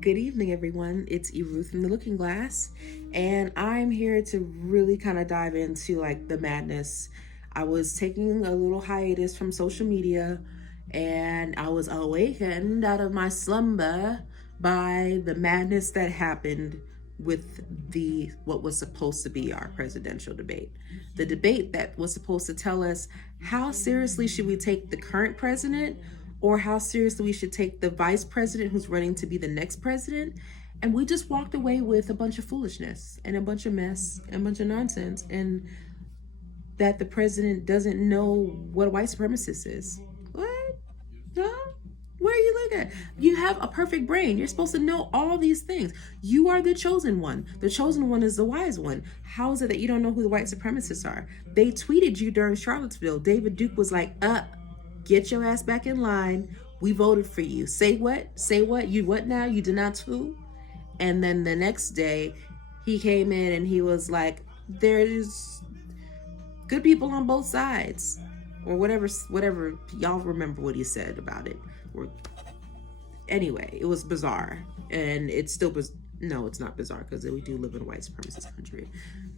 Good evening, everyone. It's Ruth from the Looking Glass, and I'm here to really kind of dive into like the madness. I was taking a little hiatus from social media, and I was awakened out of my slumber by the madness that happened with the what was supposed to be our presidential debate. The debate that was supposed to tell us how seriously should we take the current president or how seriously we should take the vice president who's running to be the next president. And we just walked away with a bunch of foolishness and a bunch of mess and a bunch of nonsense, and that the president doesn't know what a white supremacist is. What? Huh? Where are you looking at? You have a perfect brain. You're supposed to know all these things. You are the chosen one. The chosen one is the wise one. How is it that you don't know who the white supremacists are? They tweeted you during Charlottesville. David Duke was like, get your ass back in line. We voted for you. Say what? Say what? You what now? You denounced who? And then the next day, he came in and he was like, there's good people on both sides. Or whatever y'all remember what he said about it. Or anyway, it was bizarre. And it's still no, it's not bizarre because we do live in a white supremacist country.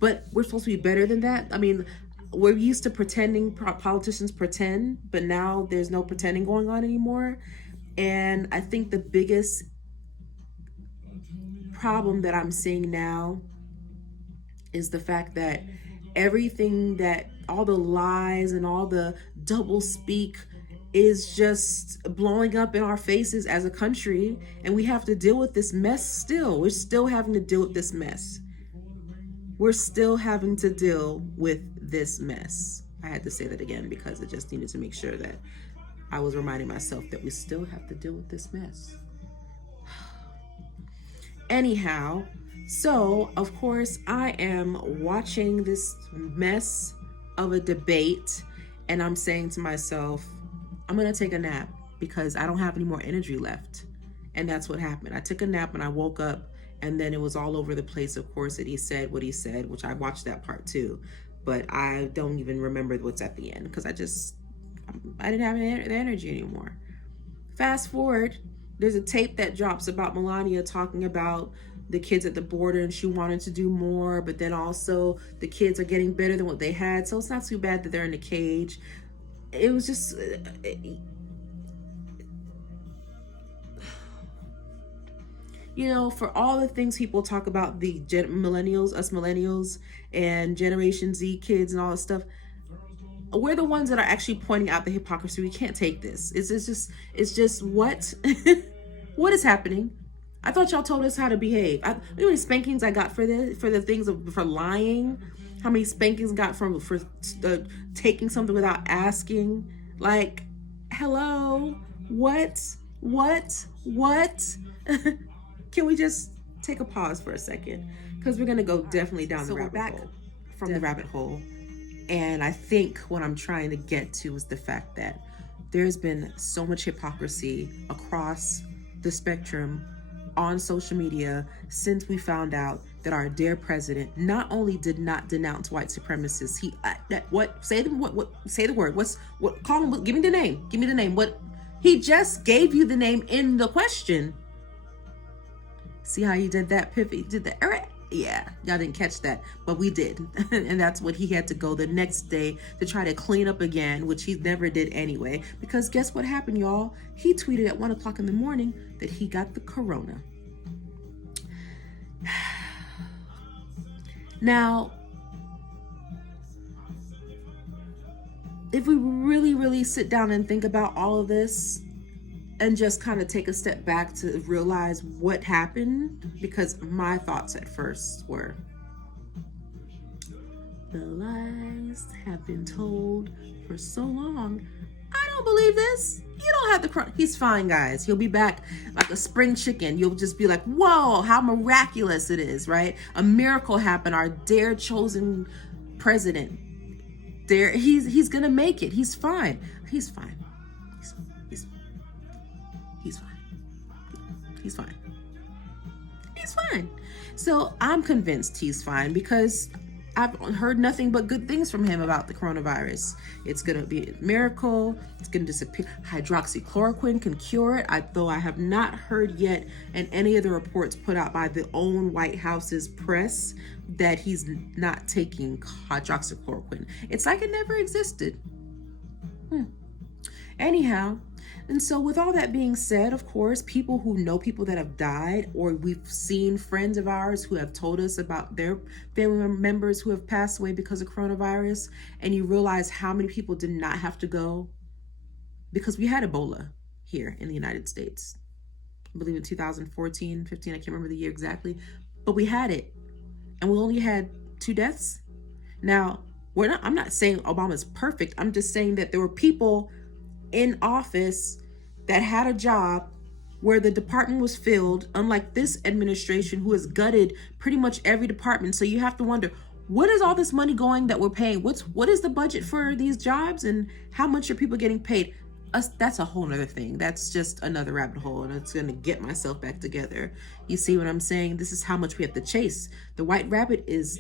But we're supposed to be better than that. I mean, we're used to pretending, politicians pretend, but now there's no pretending going on anymore. And I think the biggest problem that I'm seeing now is the fact that everything that all the lies and all the double speak is just blowing up in our faces as a country, and we have to deal with this mess still. We're still having to deal with this mess. We're still having to deal with this mess. I had to say that again because I just needed to make sure that I was reminding myself that we still have to deal with this mess. Anyhow, so of course I am watching this mess of a debate, and I'm saying to myself, I'm gonna take a nap because I don't have any more energy left. And that's what happened. I took a nap and I woke up, and then it was all over the place, of course, that he said what he said, which I watched that part too. But I don't even remember what's at the end because I didn't have the energy anymore. Fast forward, there's a tape that drops about Melania talking about the kids at the border, and she wanted to do more, but then also the kids are getting better than what they had. So it's not too bad that they're in a cage. It was just... you know, for all the things people talk about, the millennials, us millennials, and Generation Z kids and all this stuff, we're the ones that are actually pointing out the hypocrisy. We can't take this. It's just what? What is happening? I thought y'all told us how to behave. You know how many spankings I got for the things for lying? How many spankings I got for taking something without asking? Like, hello? What? Can we just take a pause for a second? Because we're going to go definitely down the rabbit hole. From the rabbit hole. And I think what I'm trying to get to is the fact that there's been so much hypocrisy across the spectrum on social media since we found out that our dear president not only did not denounce white supremacists, say the word, call him, give me the name, he just gave you the name in the question. See how he did that, Piffy? He did that. Yeah, y'all didn't catch that, but we did. And that's what he had to go the next day to try to clean up again, which he never did anyway. Because guess what happened, y'all? He tweeted at 1:00 in the morning that he got the corona. Now, if we really, really sit down and think about all of this, and just kind of take a step back to realize what happened, because my thoughts at first were, the lies have been told for so long. I don't believe this. You don't have the corona. He's fine, guys. He'll be back like a spring chicken. You'll just be like, whoa, how miraculous it is, right? A miracle happened. Our dear chosen president. He's gonna make it. He's fine. He's fine. He's fine. He's fine. So I'm convinced he's fine because I've heard nothing but good things from him about the coronavirus. It's going to be a miracle. It's going to disappear. Hydroxychloroquine can cure it. Though I have not heard yet in any of the reports put out by the own White House's press that he's not taking hydroxychloroquine. It's like it never existed. Anyhow, and so with all that being said, of course, people who know people that have died, or we've seen friends of ours who have told us about their family members who have passed away because of coronavirus, and you realize how many people did not have to go because we had Ebola here in the United States. I believe in 2014, 15, I can't remember the year exactly, but we had it, and we only had 2 deaths. Now, I'm not saying Obama's perfect. I'm just saying that there were people in office that had a job where the department was filled, unlike this administration who has gutted pretty much every department. So you have to wonder, what is all this money going that we're paying? What is the budget for these jobs, and how much are people getting paid? That's a whole nother thing. That's just another rabbit hole, and it's gonna get myself back together. You see what I'm saying? This is how much we have to chase. The white rabbit is,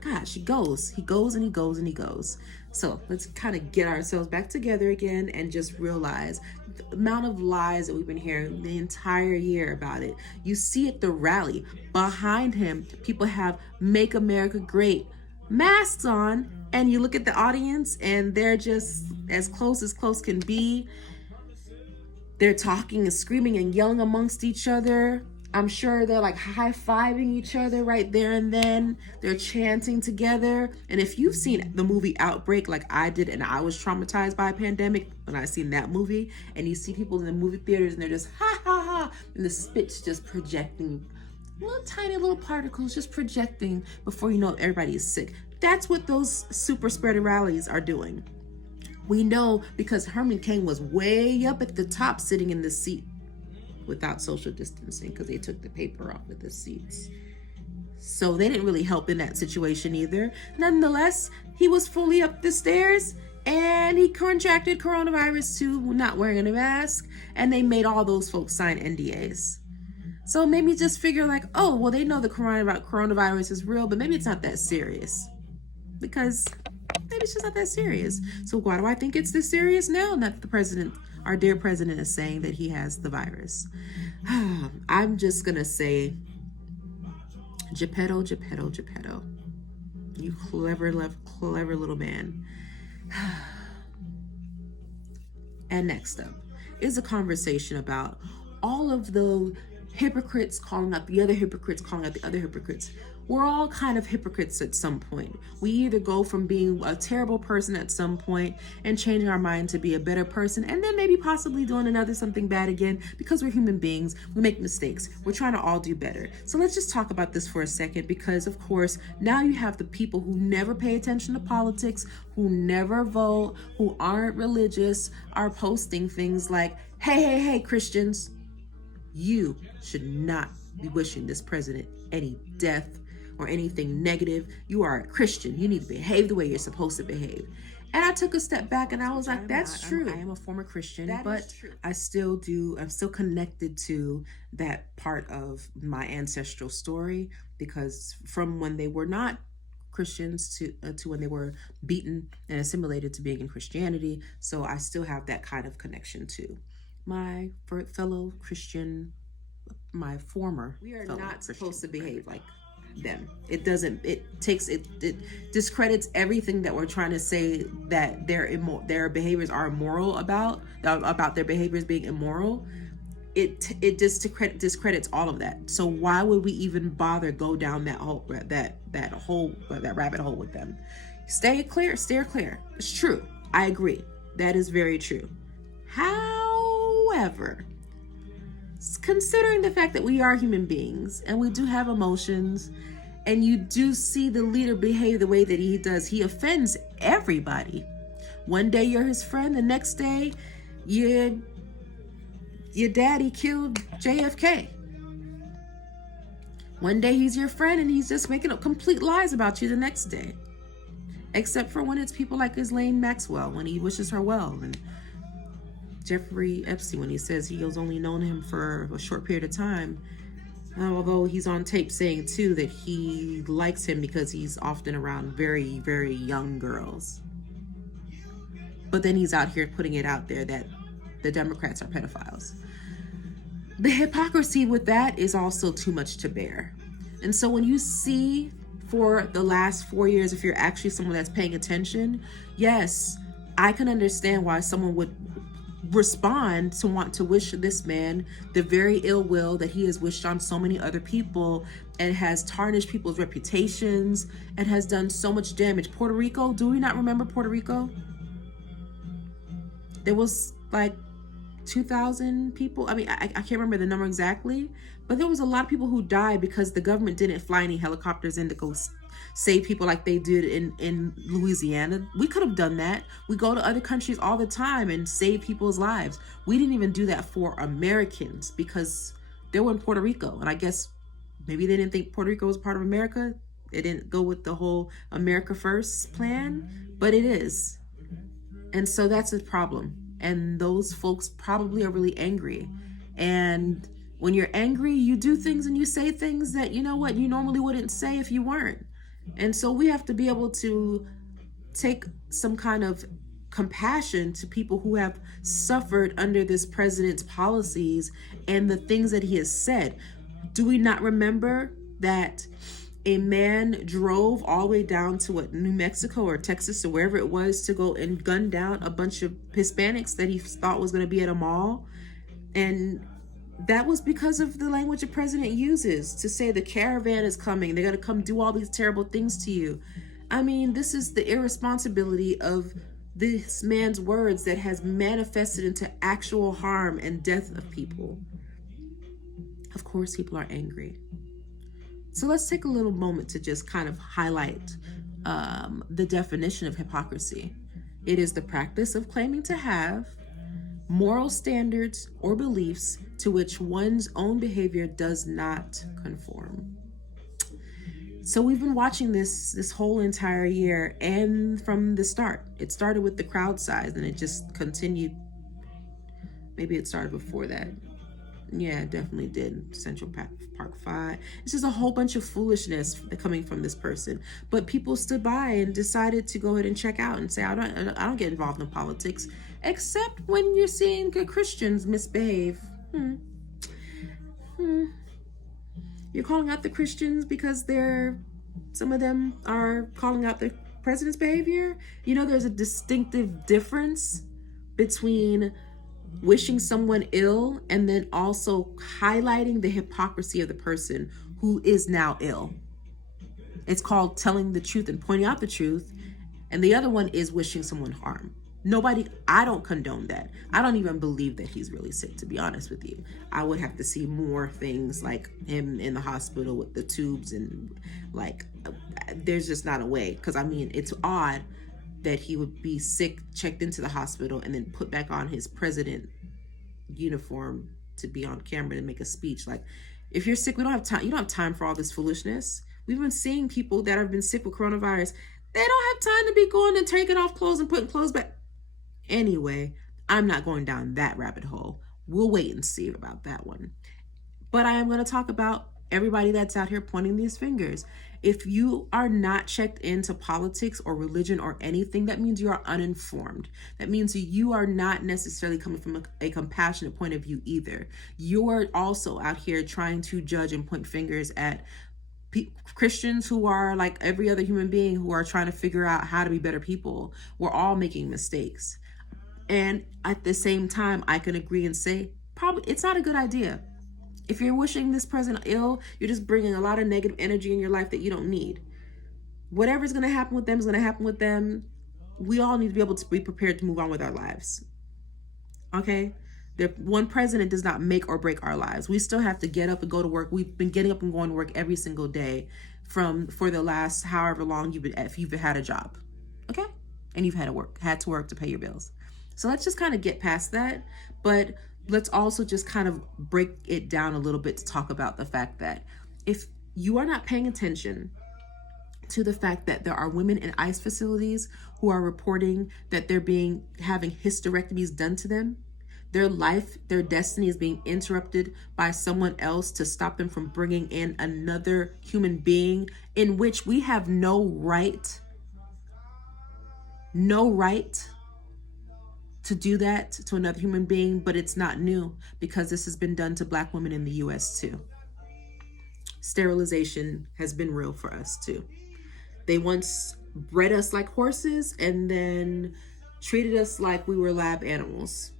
gosh, he goes and he goes and he goes. So let's kind of get ourselves back together again and just realize the amount of lies that we've been hearing the entire year about it. You see at the rally behind him, people have "Make America Great" masks on, and you look at the audience and they're just as close can be. They're talking and screaming and yelling amongst each other. I'm sure they're like high-fiving each other right there and then. They're chanting together. And if you've seen the movie Outbreak like I did, and I was traumatized by a pandemic when I seen that movie, and you see people in the movie theaters and they're just ha ha ha, and the spit's just projecting, little tiny little particles just projecting, before you know it, everybody is sick. That's what those super spreader rallies are doing. We know because Herman Cain was way up at the top sitting in the seat without social distancing, because they took the paper off of the seats. So they didn't really help in that situation either. Nonetheless, he was fully up the stairs and he contracted coronavirus too, not wearing a mask, and they made all those folks sign NDAs. So maybe just figure like, oh, well, they know the coronavirus is real, but maybe it's not that serious. Because maybe it's just not that serious. So why do I think it's this serious now? Not the president. Our dear president is saying that he has the virus. I'm just going to say, Geppetto, Geppetto, Geppetto. You clever little man. And next up is a conversation about all of the hypocrites calling out the other hypocrites, calling out the other hypocrites. We're all kind of hypocrites at some point. We either go from being a terrible person at some point and changing our mind to be a better person, and then maybe possibly doing something bad again, because we're human beings. We make mistakes. We're trying to all do better. So let's just talk about this for a second, because of course, now you have the people who never pay attention to politics, who never vote, who aren't religious, are posting things like, hey, Christians, you should not be wishing this president any death or anything negative. You are a Christian. You need to behave the way you're supposed to behave. And I took a step back and I was like, that's true. I am a former Christian, but I still do. I'm still connected to that part of my ancestral story, because from when they were not Christians to when they were beaten and assimilated to being in Christianity. So I still have that kind of connection to my fellow Christian, my former. We are not supposed to behave like them. It discredits everything that we're trying to say that their behaviors are immoral about their behaviors being immoral. It just discredits all of that. So why would we even bother go down that rabbit hole with them? Steer clear. It's true. I agree. That is very true. However, considering the fact that we are human beings and we do have emotions, and you do see the leader behave the way that he does, he offends everybody. One day you're his friend, the next day your daddy killed JFK. One day he's your friend and he's just making up complete lies about you the next day. Except for when it's people like Ghislaine Maxwell, when he wishes her well, and Jeffrey Epstein, when he says he has only known him for a short period of time. Although he's on tape saying too that he likes him because he's often around very, very young girls. But then he's out here putting it out there that the Democrats are pedophiles. The hypocrisy with that is also too much to bear. And so when you see for the last 4 years, if you're actually someone that's paying attention, yes, I can understand why someone would respond to want to wish this man the very ill will that he has wished on so many other people, and has tarnished people's reputations and has done so much damage. Puerto Rico, do we not remember Puerto Rico? There was like 2,000 people. I mean, I can't remember the number exactly, but there was a lot of people who died because the government didn't fly any helicopters in to go save people like they did in Louisiana. We could have done that. We go to other countries all the time and save people's lives. We didn't even do that for Americans because they were in Puerto Rico. And I guess maybe they didn't think Puerto Rico was part of America. They didn't go with the whole America First plan, but it is. And so that's a problem. And those folks probably are really angry. And when you're angry, you do things and you say things that, you know what, you normally wouldn't say if you weren't. And so we have to be able to take some kind of compassion to people who have suffered under this president's policies and the things that he has said. Do we not remember that a man drove all the way down to New Mexico or Texas or wherever it was to go and gun down a bunch of Hispanics that he thought was going to be at a mall? And that was because of the language the president uses to say the caravan is coming. They're going to come do all these terrible things to you. I mean, this is the irresponsibility of this man's words that has manifested into actual harm and death of people. Of course, people are angry. So let's take a little moment to just kind of highlight the definition of hypocrisy. It is the practice of claiming to have moral standards or beliefs to which one's own behavior does not conform. So we've been watching this whole entire year, and from the start. It started with the crowd size and it just continued. Maybe it started before that. Yeah, it definitely did. Central Park 5. It's just a whole bunch of foolishness coming from this person. But people stood by and decided to go ahead and check out and say, I don't get involved in politics, except when you're seeing Christians misbehave. You're calling out the Christians because some of them are calling out the president's behavior. You know, there's a distinctive difference between wishing someone ill and then also highlighting the hypocrisy of the person who is now ill. It's called telling the truth and pointing out the truth. And the other one is wishing someone harm. I don't condone that. I don't even believe that he's really sick, to be honest with you. I would have to see more things like him in the hospital with the tubes and there's just not a way. Because I mean, it's odd that he would be sick, checked into the hospital, and then put back on his president uniform to be on camera to make a speech. Like, if you're sick, we don't have time. You don't have time for all this foolishness. We've been seeing people that have been sick with coronavirus. They don't have time to be going and taking off clothes and putting clothes back. Anyway, I'm not going down that rabbit hole. We'll wait and see about that one. But I am going to talk about everybody that's out here pointing these fingers. If you are not checked into politics or religion or anything, that means you are uninformed. That means you are not necessarily coming from a compassionate point of view either. You are also out here trying to judge and point fingers at Christians who are like every other human being who are trying to figure out how to be better people. We're all making mistakes. And at the same time, I can agree and say, probably it's not a good idea. If you're wishing this president ill, you're just bringing a lot of negative energy in your life that you don't need. Whatever's going to happen with them is going to happen with them. We all need to be able to be prepared to move on with our lives. Okay? One president does not make or break our lives. We still have to get up and go to work. We've been getting up and going to work every single day for the last however long if you've had a job. Okay? And you've had to work to pay your bills. So let's just kind of get past that. But let's also just kind of break it down a little bit to talk about the fact that if you are not paying attention to the fact that there are women in ICE facilities who are reporting that they're having hysterectomies done to them, Their life, their destiny is being interrupted by someone else to stop them from bringing in another human being in which we have no right to do that to another human being. But it's not new, because this has been done to Black women in the US too. Sterilization has been real for us too. They once bred us like horses and then treated us like we were lab animals.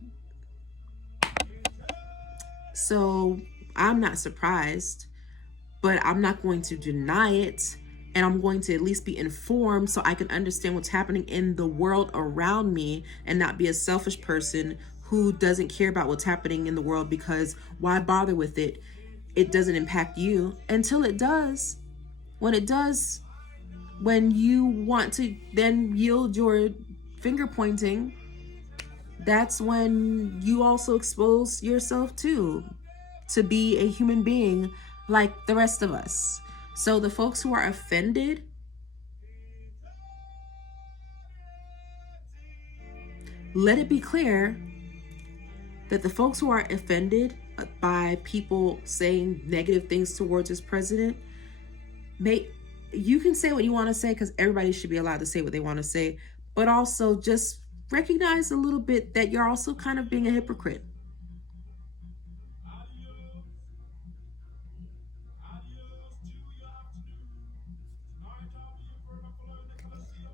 So I'm not surprised, but I'm not going to deny it. And I'm going to at least be informed so I can understand what's happening in the world around me and not be a selfish person who doesn't care about what's happening in the world, because why bother with it? It doesn't impact you until it does. When it does, when you want to then yield your finger pointing, that's when you also expose yourself to be a human being like the rest of us. So the folks who are offended, let it be clear that the folks who are offended by people saying negative things towards this president, you can say what you want to say, because everybody should be allowed to say what they want to say, but also just recognize a little bit that you're also kind of being a hypocrite.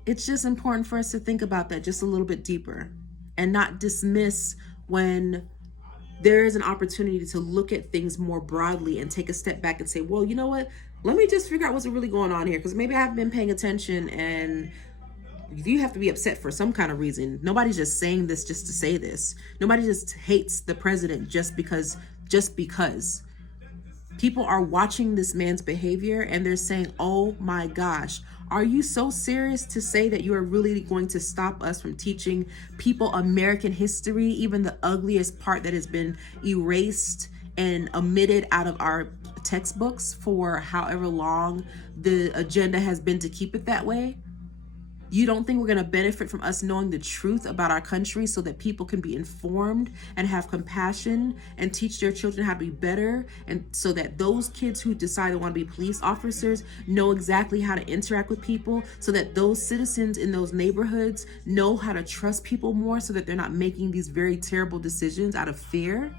It's just important for us to think about that just a little bit deeper and not dismiss when there is an opportunity to look at things more broadly and take a step back and say, well, you know what? Let me just figure out what's really going on here, because maybe I haven't been paying attention, and you have to be upset for some kind of reason. Nobody's just saying this just to say this. Nobody just hates the president just because. People are watching this man's behavior and they're saying, oh my gosh, are you so serious to say that you are really going to stop us from teaching people American history, even the ugliest part that has been erased and omitted out of our textbooks for however long the agenda has been to keep it that way? You don't think we're going to benefit from us knowing the truth about our country so that people can be informed and have compassion and teach their children how to be better, and so that those kids who decide they want to be police officers know exactly how to interact with people, so that those citizens in those neighborhoods know how to trust people more, so that they're not making these very terrible decisions out of fear?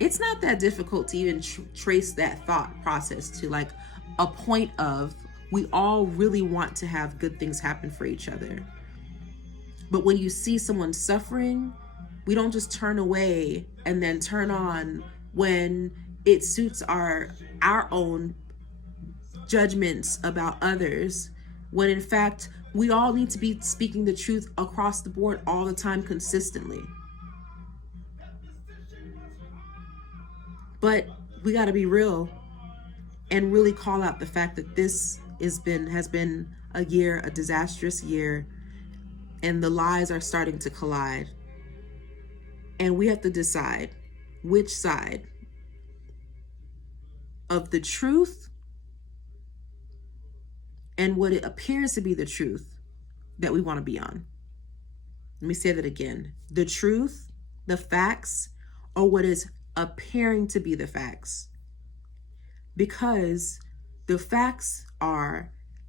It's not that difficult to even trace that thought process to like a point of, we all really want to have good things happen for each other. But when you see someone suffering, we don't just turn away and then turn on when it suits our own judgments about others, when in fact we all need to be speaking the truth across the board all the time, consistently. But we got to be real and really call out the fact that this has been a disastrous year, and the lies are starting to collide. And we have to decide which side of the truth and what it appears to be the truth that we want to be on. Let me say that again. The truth, the facts, or what is appearing to be the facts. Because the facts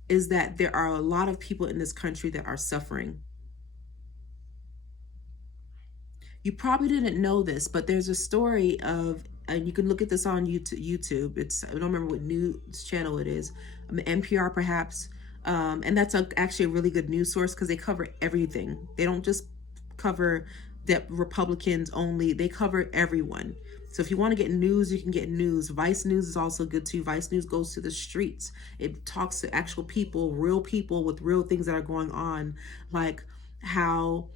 is that there are a lot of people in this country that are suffering. You probably didn't know this, but there's a story of, and you can look at this on YouTube. I don't remember what news channel it is, NPR perhaps, and that's actually a really good news source because they cover everything. They don't just cover that Republicans only, they cover everyone. So if you want to get news, you can get news. Vice News is also good too. Vice News goes to the streets. It talks to actual people, real people with real things that are going on, like how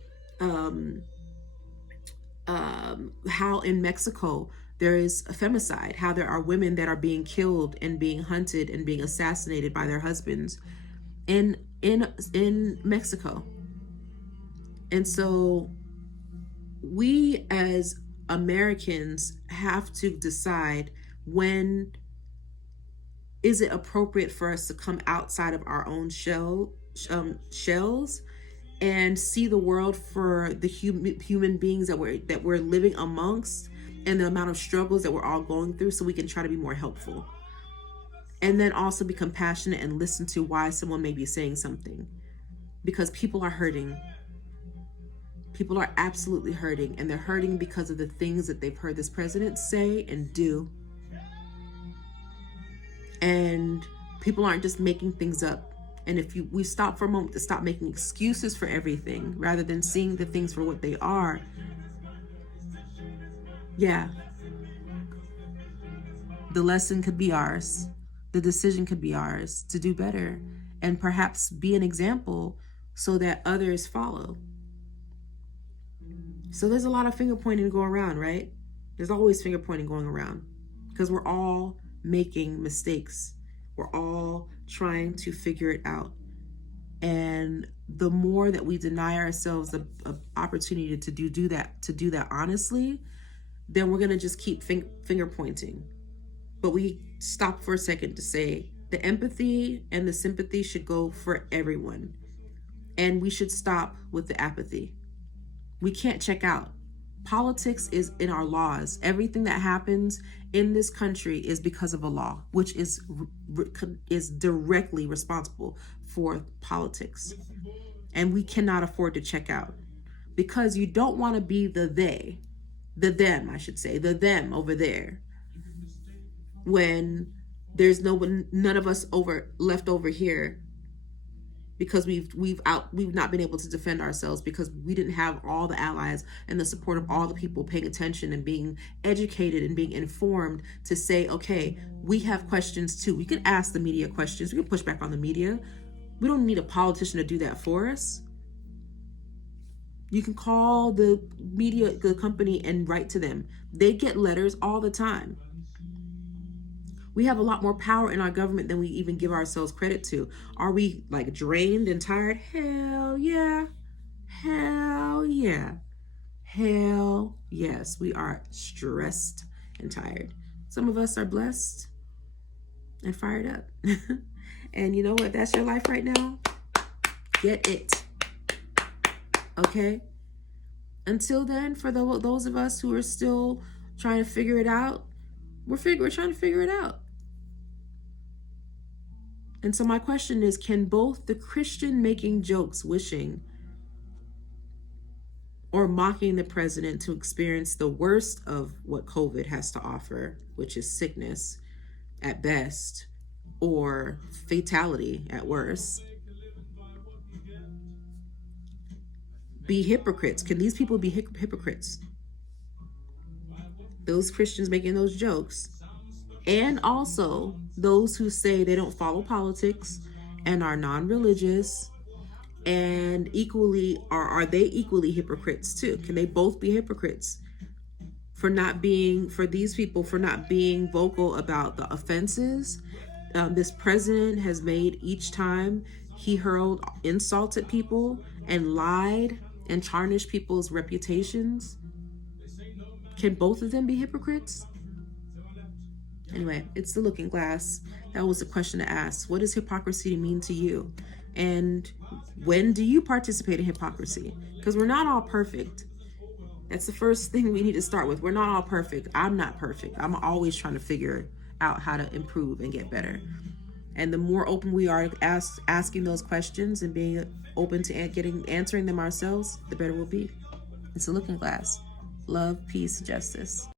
in Mexico there is a femicide, how there are women that are being killed and being hunted and being assassinated by their husbands in Mexico. And so we as Americans have to decide, when is it appropriate for us to come outside of our own shells and see the world for the human beings that we're living amongst, and the amount of struggles that we're all going through, so we can try to be more helpful. And then also be compassionate and listen to why someone may be saying something, because people are hurting. People are absolutely hurting, and they're hurting because of the things that they've heard this president say and do. And people aren't just making things up. And if we stop for a moment to stop making excuses for everything, rather than seeing the things for what they are, yeah, the lesson could be ours. The decision could be ours to do better, and perhaps be an example so that others follow. So there's a lot of finger pointing going around, right? There's always finger pointing going around, because we're all making mistakes. We're all trying to figure it out. And the more that we deny ourselves the opportunity to do that honestly, then we're going to just keep finger pointing. But we stop for a second to say the empathy and the sympathy should go for everyone. And we should stop with the apathy. We can't check out. Politics is in our laws. Everything that happens in this country is because of a law, which is directly responsible for politics. And we cannot afford to check out, because you don't want to be the them, I should say, the them over there, when there's none of us left over here, because we've not been able to defend ourselves, because we didn't have all the allies and the support of all the people paying attention and being educated and being informed to say, okay, we have questions too. We can ask the media questions. We can push back on the media. We don't need a politician to do that for us. You can call the media, the company, and write to them. They get letters all the time. We have a lot more power in our government than we even give ourselves credit to. Are we like drained and tired? Hell yeah. Hell yeah. Hell yes. We are stressed and tired. Some of us are blessed and fired up. And you know what? That's your life right now. Get it. Okay? Until then, for those of us who are still trying to figure it out, we're trying to figure it out. And so my question is, can both the Christian making jokes, wishing, or mocking the president to experience the worst of what COVID has to offer, which is sickness at best, or fatality at worst, be hypocrites? Can these people be hypocrites? Those Christians making those jokes, and also those who say they don't follow politics and are non-religious, and equally, are they equally hypocrites too? Can they both be hypocrites for these people for not being vocal about the offenses this president has made each time he hurled insults at people and lied and tarnished people's reputations? Can both of them be hypocrites? Anyway, it's the looking glass. That was the question to ask. What does hypocrisy mean to you? And when do you participate in hypocrisy? Because we're not all perfect. That's the first thing we need to start with. We're not all perfect. I'm not perfect. I'm always trying to figure out how to improve and get better. And the more open we are asking those questions and being open to answering them ourselves, the better we'll be. It's a looking glass. Love, peace, justice.